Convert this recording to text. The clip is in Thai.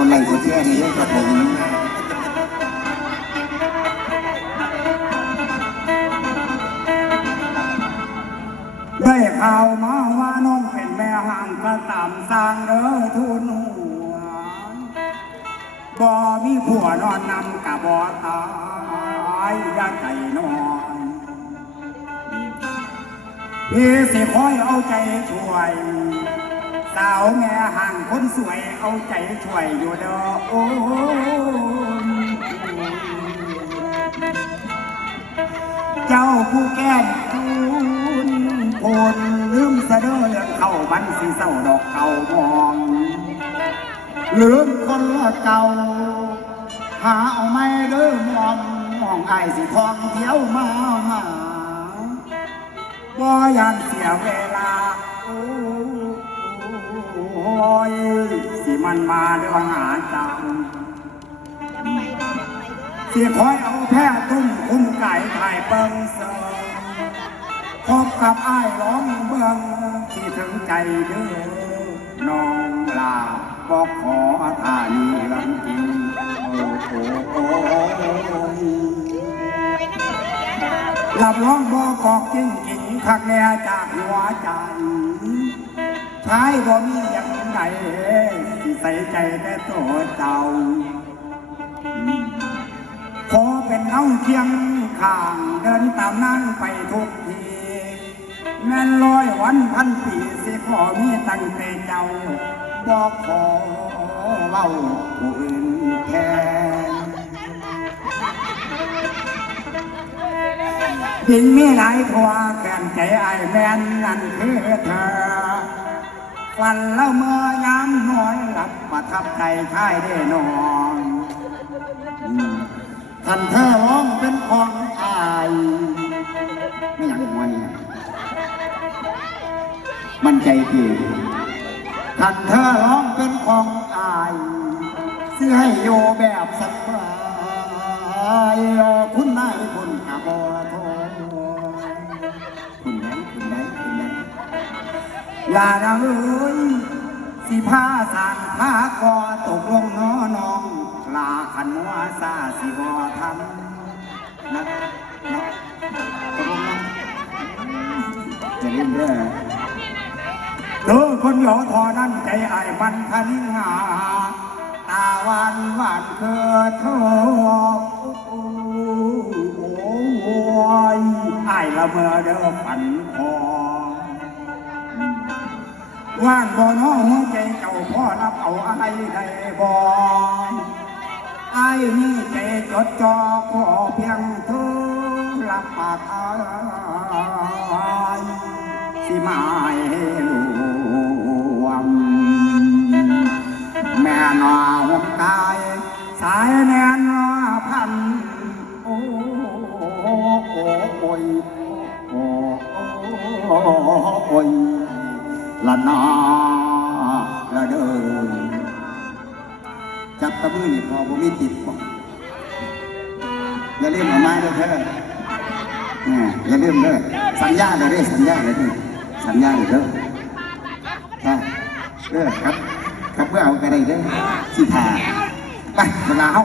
คนไหนคนแช่นี่ได้ครับผมได้ข่าวมาว่าน้องเป็นแม่ห่างก็ตามสร้างเด้อทุนหัวบ่มีผัวนอนนำกับบ่ตายยาใจนอนพี่สิคอยเอาใจช่วย สาวแม่ห่างคนสวยเอาใจช่วยอยู่เด้อโอ้เจ้าผู้แก้มคุณโอนลืมเสด้อเรื่องเข้าบันสีเศร้าดอกเก่ามองลืมคนเก่า หาเอาไม่เด้อมองมองไอ้สิทองเที่ยวมามาบ่ยันเสียเวลาโอ้ ยสิมันมาเรื่องหาเจ้าสิคอยเอาแพ้ตุ้มคุ้มไก่ถ่ายเบิงเสริมพบกับอ้ายร้องเบิงที่ถึงใจเด้อน้องลาบอกขอทานีลำกินโอ้โหโอ้ยรับร้องบอกกอกจริงจริงคักแน่จากหัวใจ ชายบ่มีอย่างใดสิใส่ใจแต่ตัวเจ้า ขอเป็นเงาเคียงข้างเดินตามนั่งไปทุกที แม่นร้อยวันพันปีสิขอมีตั้งแต่เจ้า บอกขอเล่าผู้อื่นแทนยิ่งมีหลายทัวแก่นใจไอ้ายแม่นนั่นคือเธอ ฝันแล้วเมื่อยามนอยหลับประทับใจค่ายได้นอนท่านเธอร้องเป็นของอายไม่อยากไงมันใจดีท่านเธอร้องเป็นของอายซื้อให้โยแบบสบายคุณนายคุณกะบอโอย่าเอ้ยสิผ้าสางผ้ากอตกลงน้อน้อง ลาขันว่าซาสิบอทำนะนะตกลงนะจะเล่นเด้อเธอคนเหยอทอนั้นใจไอ้มันพนิงาตาวานหวานเคือเธอโอ้ยไอ้ละเมอเด้อฝันพอ ว่างบ่น้องหัวใจเจ้าพ่อรับเอาอะไรได้บ่ไอ้นี่ใจจดจอขอเพียงเธอรับปากอายสิมาให้ นาละเดินจับตะมือนี่พอผมมีติดบ่อย่าลืมเอาไม้ด้วยเถอเนี่ยอย่าลืมเด้อสัญญาเลยเด้อสัญญาเลยเด้อสัญญาเลยเด้อค่ะเด้อครับ ครับเพื่อเอาไปได้เด้อสิทาไปเวลาเฮา